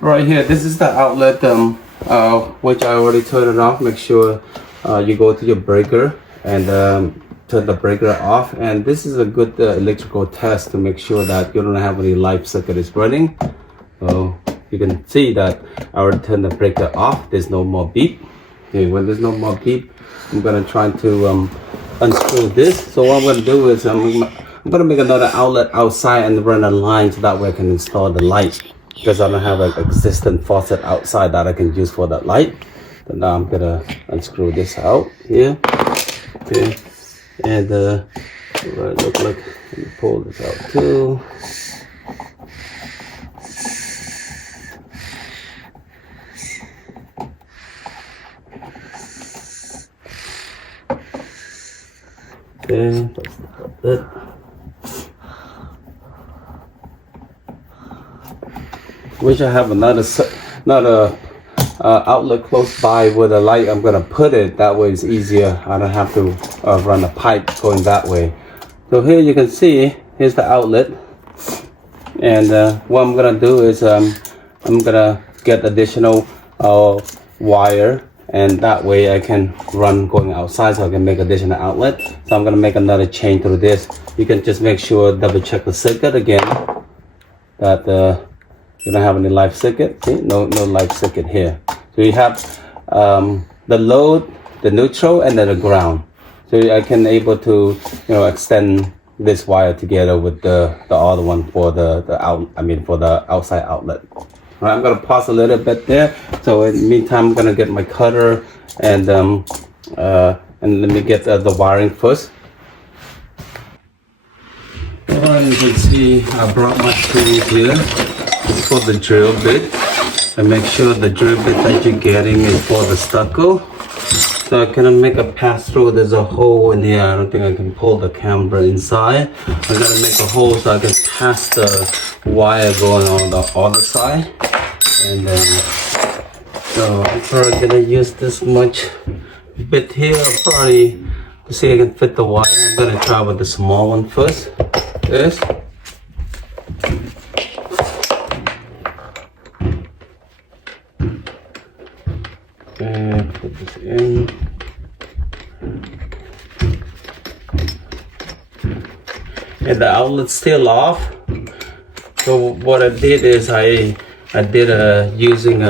Right here, this is the outlet which I already turned it off. Make sure you go to your breaker and turn the breaker off. And this is a good electrical test to make sure that you don't have any live circuit is running. So you can see that I already turned the breaker off. There's no more beep. Okay, when there's no more beep, I'm gonna try to unscrew this. So what I'm gonna do is I'm gonna make another outlet outside and run a line so that way I can install the light, because I don't have an existing faucet outside that I can use for that light. So now I'm gonna unscrew this out here. Okay, and look like, let me pull this out too. Okay, that's about it. Wish I have another outlet close by where the light I'm gonna put it. That way it's easier. I don't have to run a pipe going that way. So here you can see, here's the outlet. And what I'm gonna do is I'm gonna get additional wire, and that way I can run going outside, so I can make additional outlet. So I'm gonna make another chain through this. You can just make sure, double check the circuit again, that you don't have any live circuit. See, no live circuit here. So you have the load, the neutral, and then the ground. So I can able to extend this wire together with the other one for for the outside outlet. All right, I'm gonna pause a little bit there. So in the meantime, I'm gonna get my cutter and let me get the wiring first. Well, you can see I brought my tools here for the drill bit, and make sure the drill bit that you're getting is for the stucco. So I'm gonna make a pass through. There's a hole in here. I don't think I can pull the camera inside. I'm gonna make a hole so I can pass the wire going on the other side. And so I'm probably gonna use this much bit here. I'll probably see if I can fit the wire. I'm gonna try with the small one first. This. And put this in. And the outlet's still off. So what I did is I did using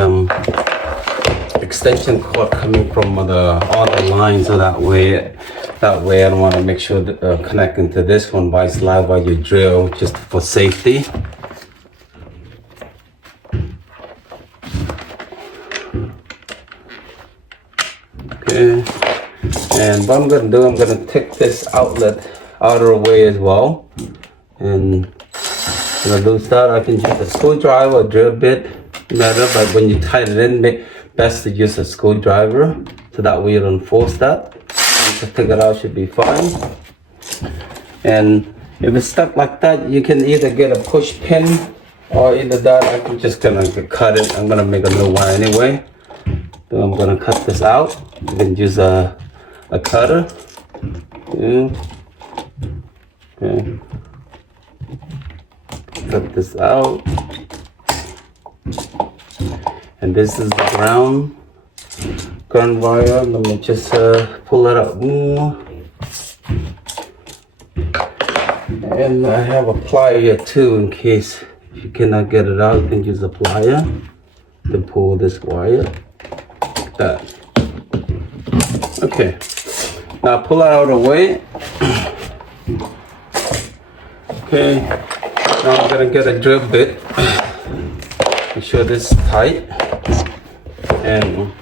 extension cord coming from the other line, so that way I don't want to make sure that connecting to this one by slide while you drill, just for safety. Okay, and what I'm gonna do, I'm gonna take this outlet out of the way as well, and when I do that, I can use a screwdriver or drill bit, matter, but when you tighten it in, best to use a screwdriver, so that way you don't force that. Just take it out, should be fine. And if it's stuck like that, you can either get a push pin, or either that, I'm just gonna cut it. I'm gonna make a new one anyway. So I'm gonna cut this out. You can use a cutter. Okay. Cut this out. And this is the ground wire. Let me just pull it out more. And I have a plier too, in case you cannot get it out. You can use a plier to pull this wire. Like that. Okay. Now pull it out of the way. Okay. Now I'm gonna get a drill bit. Make sure this is tight. And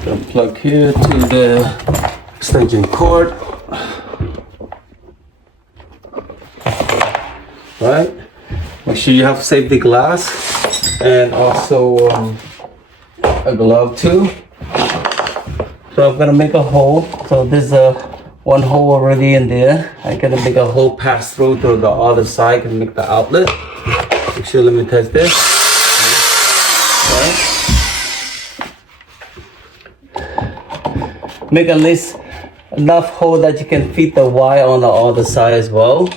then plug here to the extension cord. Right. Make sure you have safety glass and also a glove too. So I'm gonna make a hole. So there's one hole already in there. I'm gonna make a hole pass through to the other side and make the outlet. Make sure, let me test this. Right. Make at least enough hole that you can fit the wire on the other side as well.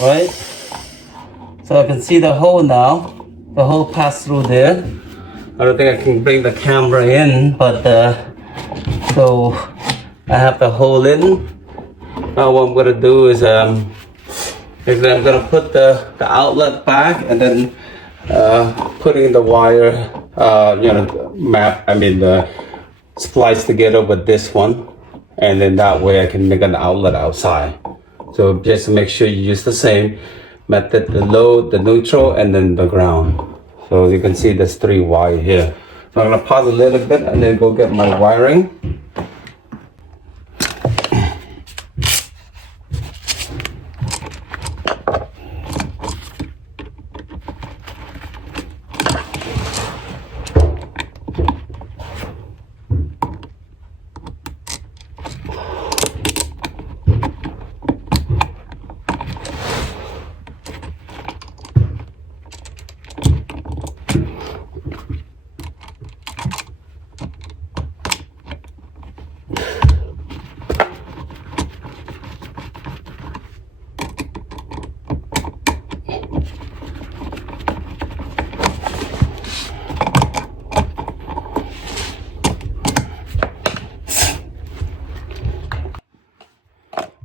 right? So I can see the hole now. The hole passed through there. I don't think I can bring the camera in, but so I have the hole in. Now what I'm gonna do is I'm gonna put the outlet back and then putting the wire, splice together with this one, and then that way I can make an outlet outside. So just to make sure you use the same method, the load, the neutral, and then the ground. So you can see there's 3 wire here. So I'm gonna pause a little bit and then go get my wiring.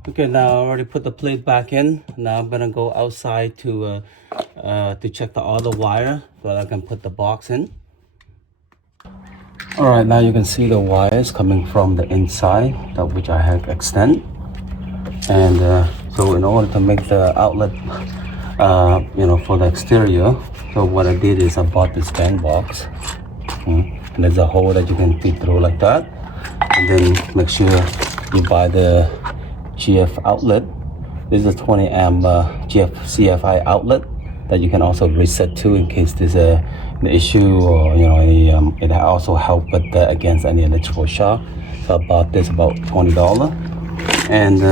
Okay, now I already put the plate back in. Now I'm gonna go outside to check the other wire so that I can put the box in. All right, now you can see the wires coming from the inside, that which I have extend. And so in order to make the outlet, for the exterior, so what I did is I bought this band box. And there's a hole that you can feed through like that. And then make sure you buy the GF outlet. This is a 20 amp GFCI outlet that you can also reset to in case there's an issue, or it also help with against any electrical shock. So I bought this about $20. And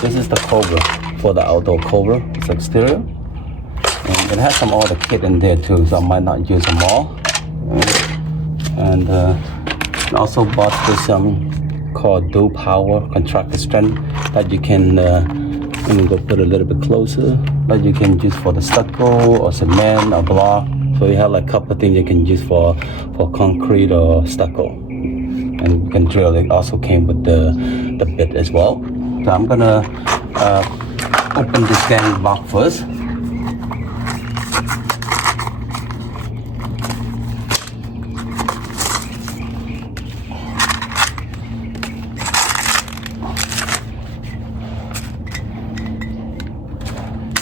this is the cover for the outdoor cover. It's exterior, and it has some other kit in there too, so I might not use them all. And also bought this called dual power contractor strength that you can let me go put a little bit closer, that you can use for the stucco or cement or block. So you have like a couple of things you can use for concrete or stucco, and you can drill. It also came with the bit as well. So I'm gonna open this gang box first.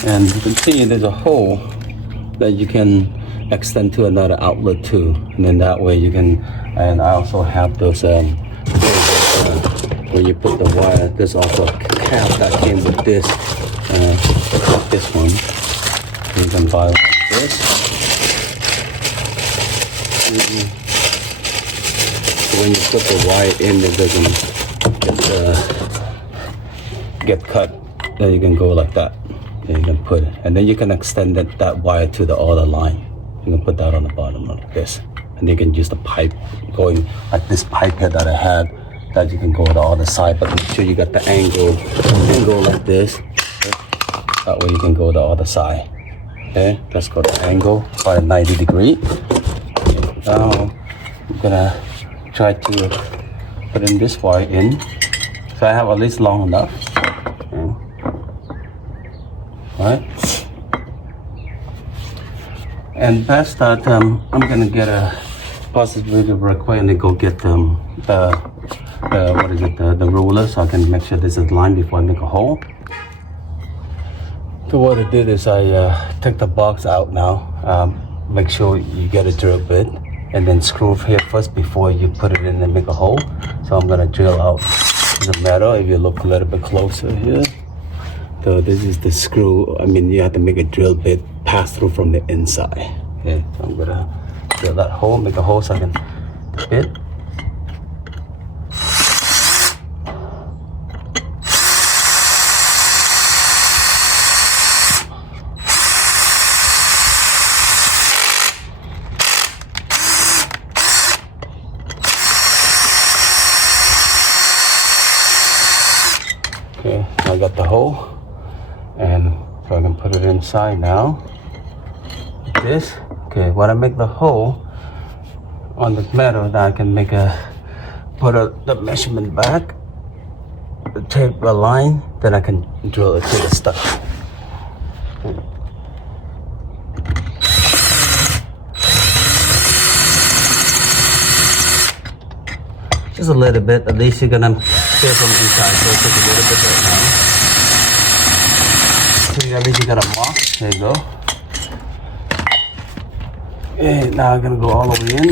And you can see there's a hole that you can extend to another outlet too. And then that way you can, and I also have those, when you put the wire, there's also a cap that came with this one. You can buy like this. So when you put the wire in, it doesn't get cut. Then you can go like that. Then you can put it, and then you can extend that wire to the other line. You can put that on the bottom like this, and you can use the pipe going like this pipe here that I had, that you can go to the other side, but make sure you got the angle. You can go like this. Okay? That way you can go the other side. Okay, let's go to angle by 90 degree. Now I'm gonna try to put in this wire in, so I have at least long enough. Okay. Right, and best that I'm gonna get a possibility real quick and then go get the ruler, so I can make sure this is lined before I make a hole. So what I did is I take the box out now. Make sure you get a drill bit and then screw here first before you put it in and make a hole. So I'm gonna drill out the metal. If you look a little bit closer here. So this is the screw. I mean, you have to make a drill bit pass through from the inside. Okay, so I'm gonna drill that hole, make a hole so I can bit. Okay, I got the hole. And So I can put it inside now. Like this. Okay, when I make the hole on the metal, now I can make the measurement back, tape a line, then I can drill it to the stuff. Just a little bit, at least you're gonna feel from inside, so take a little bit right now. So at least you got a mark, there you go. And now I'm gonna go all the way in.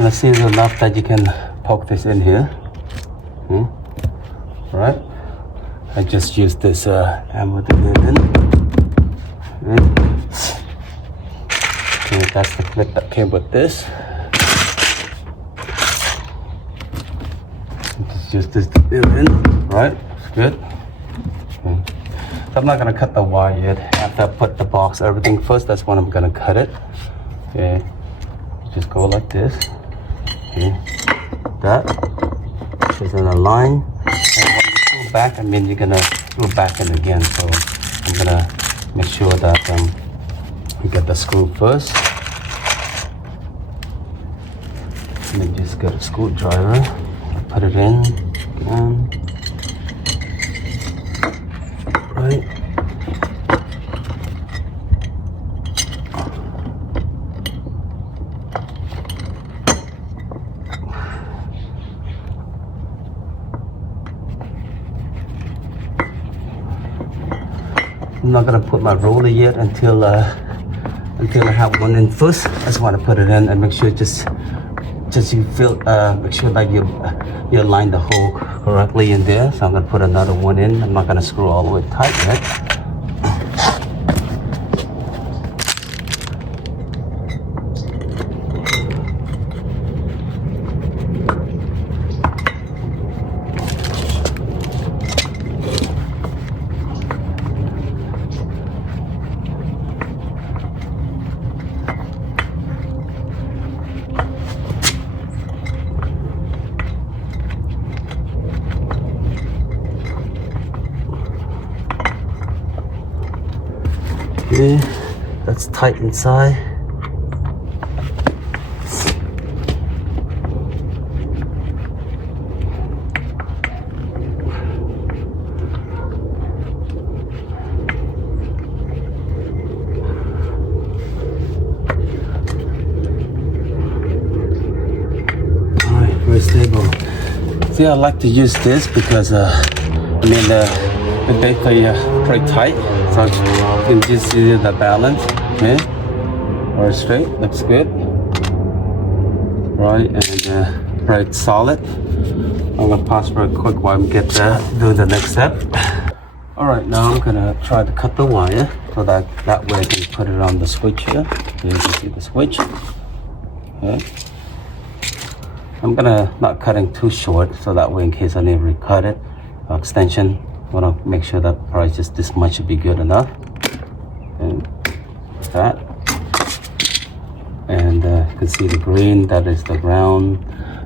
Let's see, it's enough that you can poke this in here. Right? I just used this hammer to get it in. Okay, that's the clip that came with this. Just use this to get it in. Right? It's good. Okay. So I'm not gonna cut the wire yet. After I put the box, everything first, that's when I'm gonna cut it. Okay. Just go like this. Okay. That is in a line. And when you screw back, I mean you're gonna screw back in again. So I'm gonna make sure that you get the screw first. And then just get a screwdriver, put it in again. Right. I'm not gonna put my roller yet until I have one in first. I just want to put it in and make sure just you feel make sure that you align the hole correctly in there. So I'm gonna put another one in. I'm not gonna screw all the way tight yet. Okay, that's tight inside. Alright, very stable. See, I like to use this because it's basically pretty tight, so you can just see the balance. Okay, very straight, looks good. Right, and right solid. I'm gonna pause for a quick while and do the next step. All right, now I'm gonna try to cut the wire so that way I can put it on the switch here. Here you can see the switch. Okay. I'm gonna not cutting too short so that way in case I need to recut it, extension. I want to make sure that probably just this much should be good enough. And that. And you can see the green, that is the ground,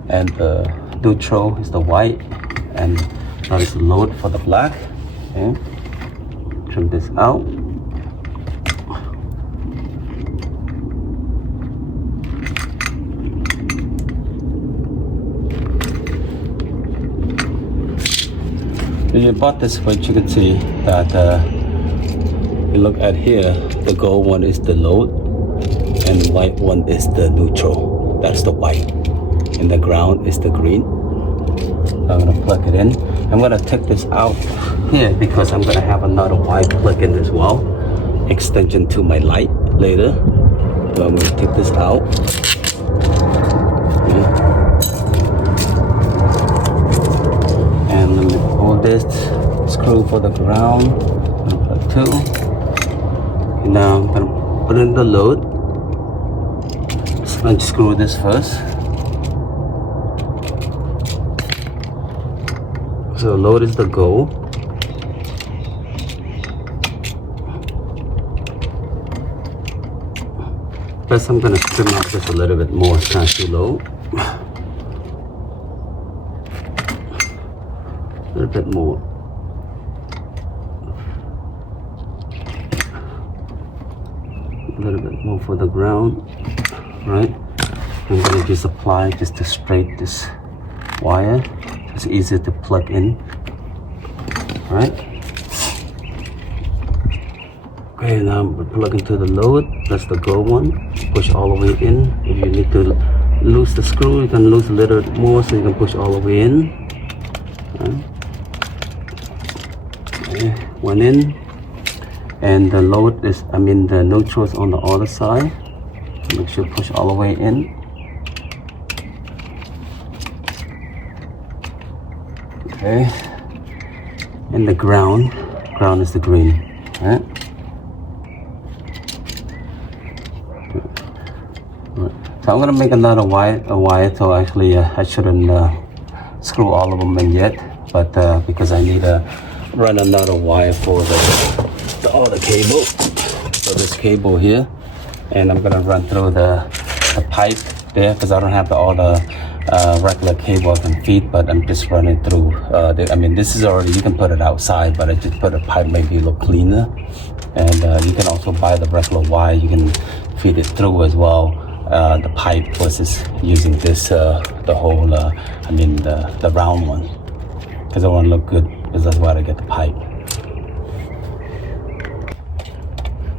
and the neutral is the white, and that is the load for the black. Okay. Trim this out. When you bought this switch, you can see that you look at here, the gold one is the load and the white one is the neutral. That's the white. And the ground is the green. So I'm gonna plug it in. I'm gonna take this out here because I'm gonna have another white plug in as well. Extension to my light later. So I'm gonna take this out. And let me pull this screw for the ground. Plug 2. Okay, now I'm gonna put in the load. Unscrew this first. So load is the goal. First, I'm gonna trim out just a little bit more. It's kind of too low. A little bit more. A little bit more for the ground, right? I'm gonna just apply just to straight this wire. It's easy to plug in, right? Okay, now I'm plugging to the load. That's the gold one. Push all the way in. If you need to loose the screw, you can loose a little bit more so you can push all the way in. Right? Okay, one in. And the load is, the neutral is on the other side. Make sure you push all the way in. Okay. And the ground is the green, right? So I'm gonna make another wire. So actually, I shouldn't screw all of them in yet, but because I need to run another wire for the other cable. So this cable here, and I'm gonna run through the pipe there because I don't have all the regular cable I can feed, but I'm just running through. This is already, you can put it outside, but I just put a pipe, maybe look cleaner. And you can also buy the regular wire. You can feed it through as well. The pipe versus using this, the whole, the round one, because I want to look good, because that's why I get the pipe.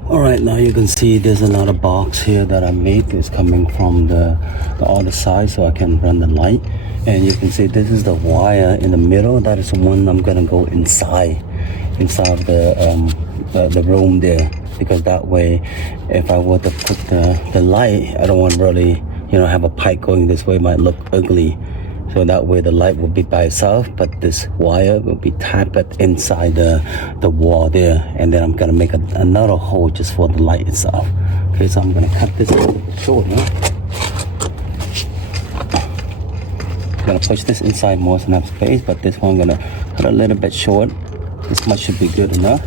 Alright, now you can see there's another box here that I made. It's coming from the other side so I can run the light. And you can see this is the wire in the middle. That is the one I'm gonna go inside of the room there, because that way if I were to put the light, I don't want to really have a pipe going this way. It might look ugly. So that way the light will be by itself, but this wire will be tapped inside the wall there. And then I'm gonna make another hole just for the light itself. Okay, so I'm gonna cut this short now. I'm gonna push this inside more so I have space, but this one I'm gonna cut a little bit short. This much should be good enough.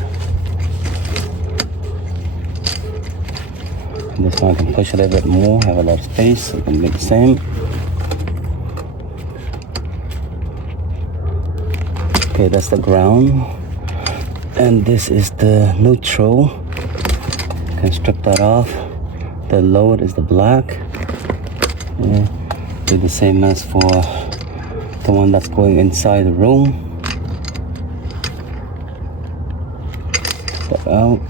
And this one I can push a little bit more, have a lot of space, so we can make the same. Okay, that's the ground, and this is the neutral. You can strip that off. The load is the black. Yeah. Do the same as for the one that's going inside the room. Step out.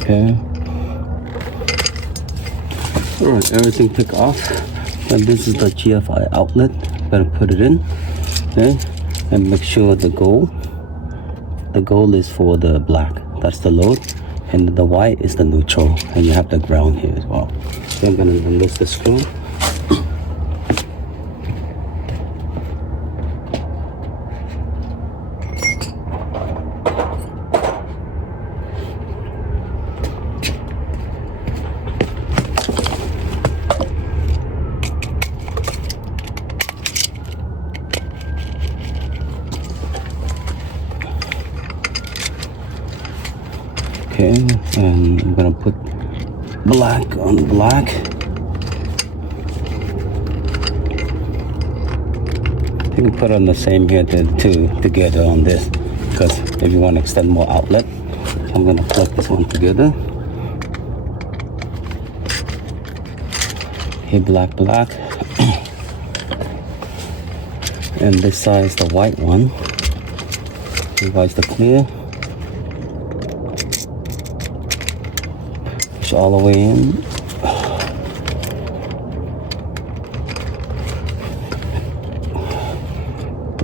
Okay. Alright, everything took off. And this is the GFCI outlet. Better put it in. Okay. And make sure the gold is for the black. That's the load. And the white is the neutral. And you have the ground here as well. So I'm gonna loose the screw. Okay, and I'm gonna put black on black. You can put on the same here together on this, because if you want to extend more outlet, I'm gonna plug this one together. Here, black. And this side is the white one. Revise the clear. Push all the way in.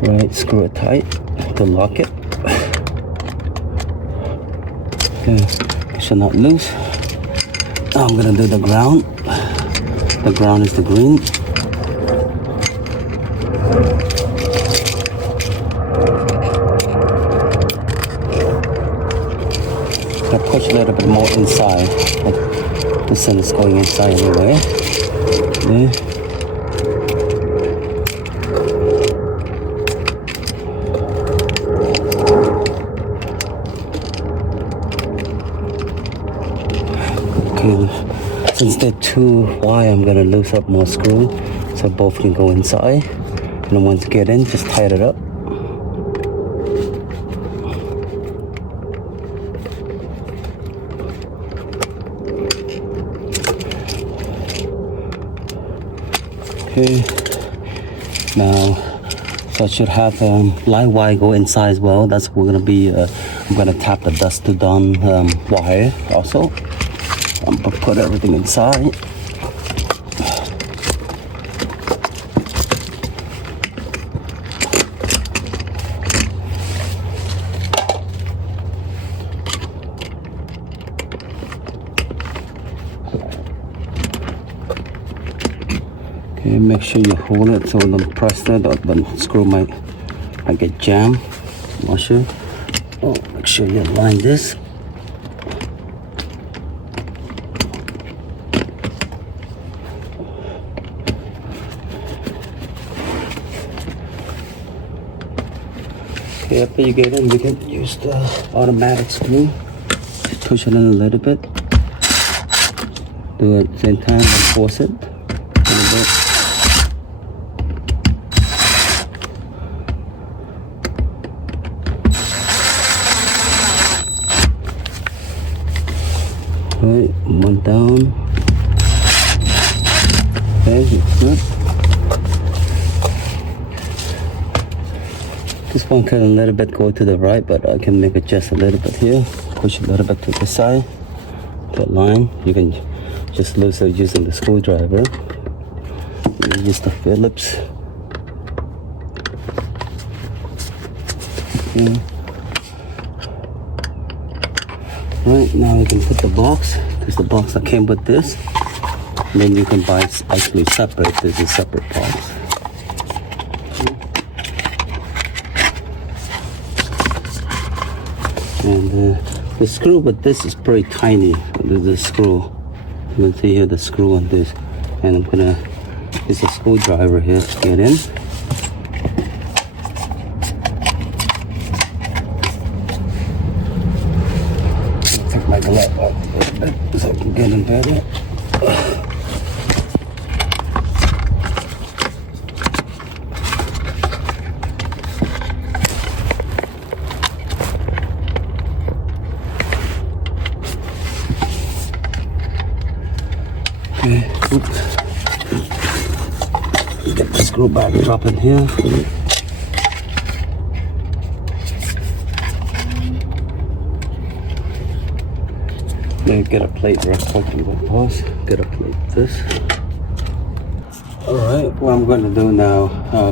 Right, screw it tight to lock it. Okay, it should not loose. Now I'm gonna do the ground. The ground is the green. I push a little bit more inside. The sun is going inside anyway. Okay. Okay, since they're too wide, I'm gonna loose up more screw so both can go inside. And once you get in, just tighten it up. Okay, now so I should have light wire go inside as well. That's what we're gonna be. I'm gonna tap the dust to dawn wire also. I'm gonna put everything inside. Okay, make sure you hold it so don't press it, or the screw might get jammed. Wash it. Oh, make sure you align this. Okay, after you get in, we can use the automatic screw. Just push it in a little bit. Do it at the same time and force it a little bit. Right, one down. Okay, it's good. This one can a little bit go to the right, but I can make it just a little bit here. Push a little bit to the side. That line, you can just loosen it using the screwdriver. Use the Phillips. Okay. Right, now we can put the box. This is the box that came with this. And then you can buy actually separate. This is separate box. And the screw with this is pretty tiny. The screw. You can see here the screw on this. And I'm gonna use a screwdriver here to get in. Take my glove off a little bit so I can get in better. Okay, oops. Get the screw back, drop in here. Maybe get a plate real quick and go pause. Get a plate this. Alright, what I'm going to do now,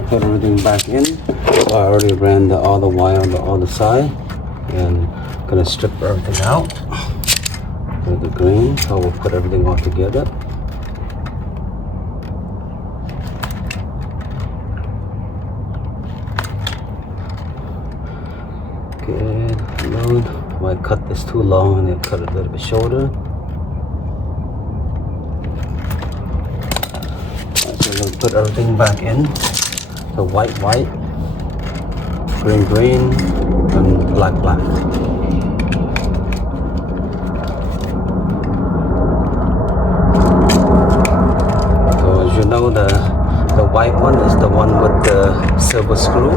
put everything back in. So I already ran all the wire on the other side. And I'm going to strip everything out. With the green, so we'll put everything all together. Good, load. I might cut this too long and then cut it a little bit shorter. Right, so we're going to put everything back in. So white, green, and black. So as you know, the white one is the one with the silver screw.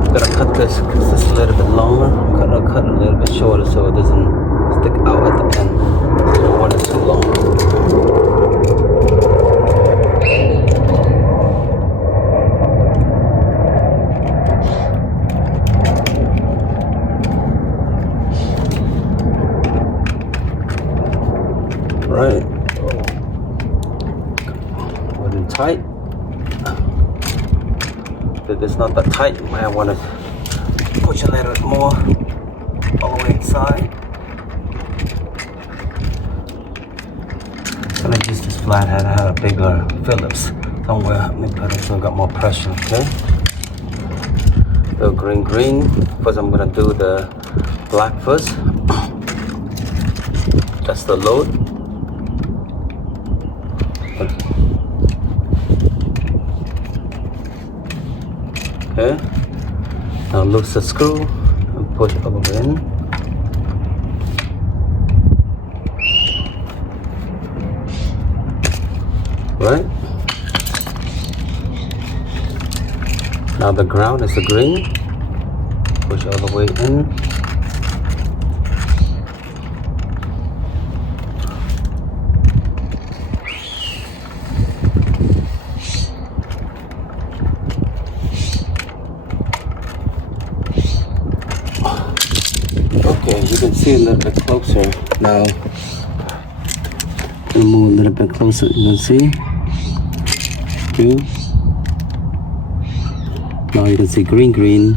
I'm gonna cut this because it's a little bit longer. I'm gonna cut it a little bit shorter so it doesn't stick out at the end. So you don't want it too long. Right. Put it tight. If it's not that tight, you might want to push a little bit more all the way inside. I'm gonna use this flathead. I had a bigger Phillips somewhere. Let me put it so I got more pressure, okay? So green. First I'm gonna do the black first. That's the load. Okay, now loose the screw and push it over in. Now the ground is the green. Push all the way in. Okay, you can see a little bit closer now. We'll move a little bit closer. You can see. Two. Now you can see green, green,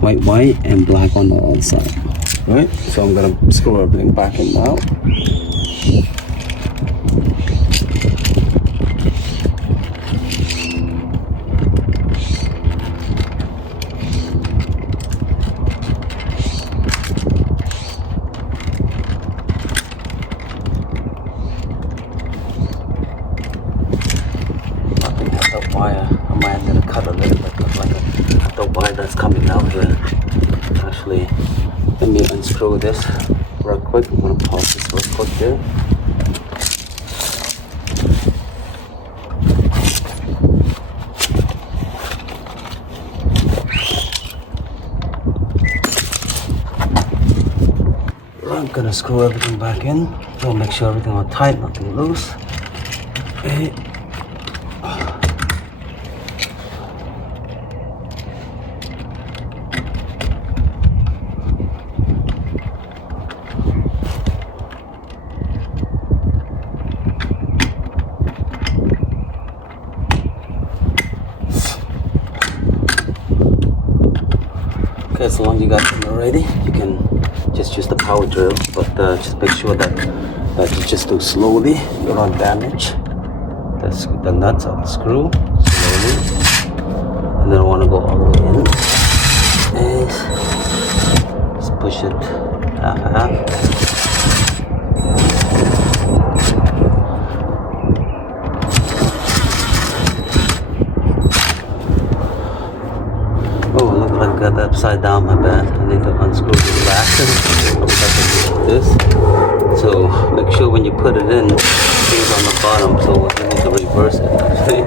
white, white, and black on the other side. Right? So I'm gonna screw everything back in now. Wire. I might have to cut a little bit, look like the wire that's coming out here. Actually, let me unscrew this real quick. I'm gonna pause this real quick there. I'm gonna screw everything back in. So make sure everything is tight, nothing loose. Okay. Okay, so long as you got them already, you can just use the power drill, but just make sure that you just do slowly. You don't damage the nuts of the screw. Slowly, and then I want to go all the way in. And just push it half and half. Oh, look, I got that upside down, my bad. I need to unscrew the elastic. This. So make sure when you put it in, it stays on the bottom. So you need to reverse it actually.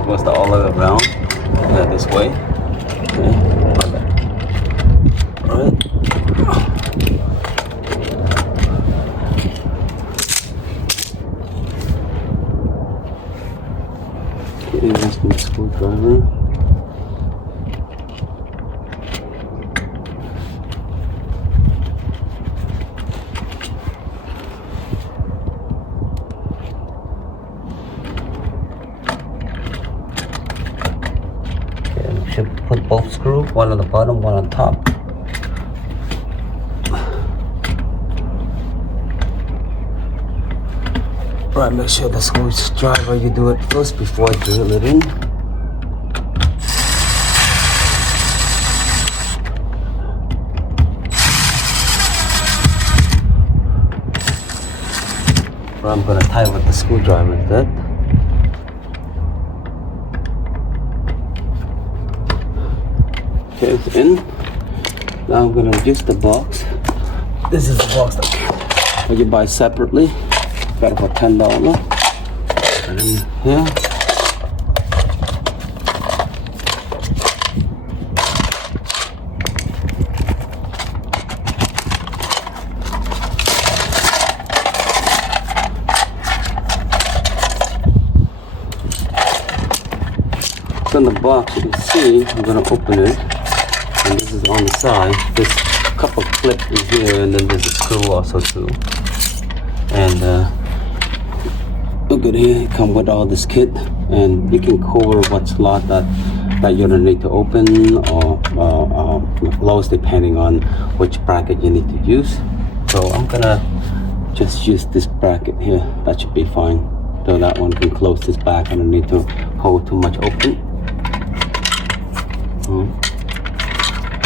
It goes all the way around. Yeah, this way. Okay, my bad. Alright. Okay, that's my screwdriver. Should put both screws, one on the bottom, one on top. Right, make sure the screwdriver you do it first before I drill it in. Right, I'm gonna tie with the screwdriver instead. Okay, it's in. Now I'm gonna adjust the box. This is the box that you buy separately. Got it for $10. And then here. So in the box, you can see, I'm gonna open it. And this is on the side. This couple clip is here, and then there's a screw also too. And look at here, it come with all this kit, and you can cover what slot that you don't need to open or close depending on which bracket you need to use. So I'm gonna just use this bracket here. That should be fine. So that one can close this back. I don't need to hold too much open.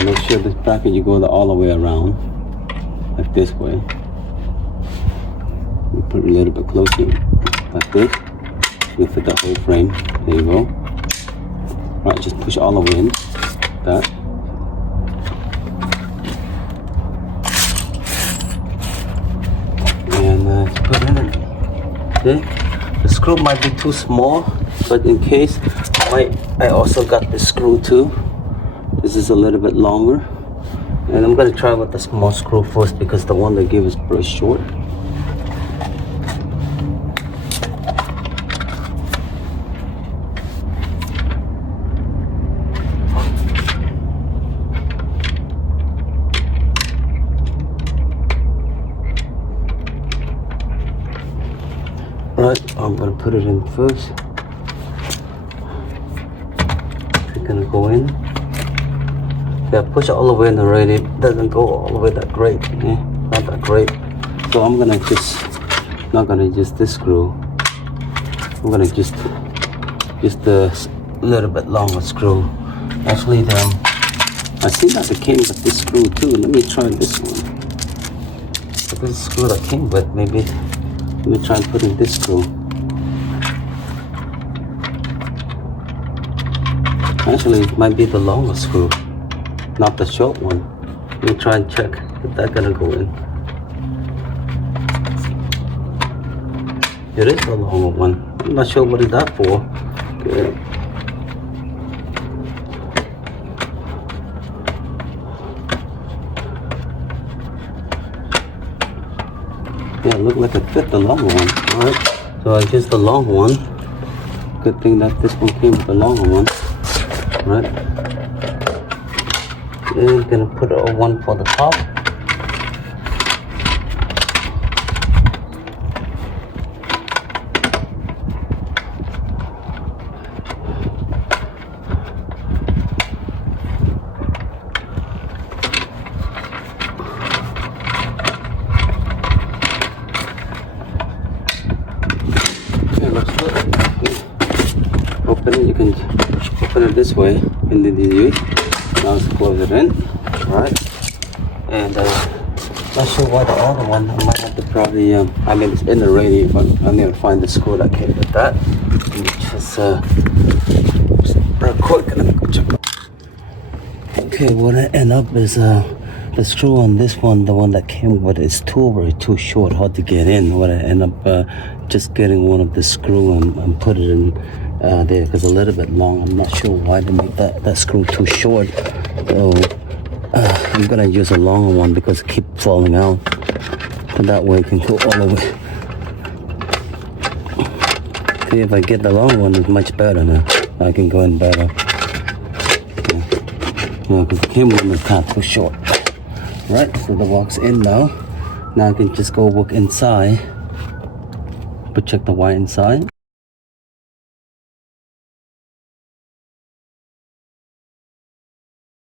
Make sure this bracket you go all the way around, like this way. You put it a little bit closer, like this. You fit the whole frame. There you go. Right, just push all the way in. That. And just put it in. Okay. The screw might be too small, but in case I also got this screw too. This is a little bit longer. And I'm gonna try with the small screw first because the one they give is pretty short. Right, I'm gonna put it in first. It's gonna go in. Yeah, push it all the way in already. It doesn't go all the way that great. Not that great. So I'm gonna not gonna use this screw. I'm gonna just a little bit longer screw. Actually, I see that it came with this screw too. Let me try this one. So this screw that came with, maybe. Let me try and put in this screw. Actually, it might be the longer screw, not the short one. Let me try and check if that's gonna go in. It is the longer one. I'm not sure what is that for. Okay. Yeah, it looked like it fit the longer one. Alright, so I used the long one. Good thing that this one came with the longer one. Right. And gonna put one for the top. You can open it this way and then you now let's close it in. Right, and not sure why the other one. I might have to probably I mean it's in the radio, but I need to find the screw that came with that. Just real quick, let me go check. Okay, what I end up is the screw on this one, the one that came with, is too short, hard to get in. What I end up just getting one of the screw and put it in there because a little bit long. I'm not sure why they make that screw too short. So I'm gonna use a longer one because it keeps falling out. And that way it can go all the way. See, if I get the long one, it's much better now. I can go in better. Yeah, because the camera is kind of too short. Right, so the walk's in now. Now I can just go work inside. But check the wire inside.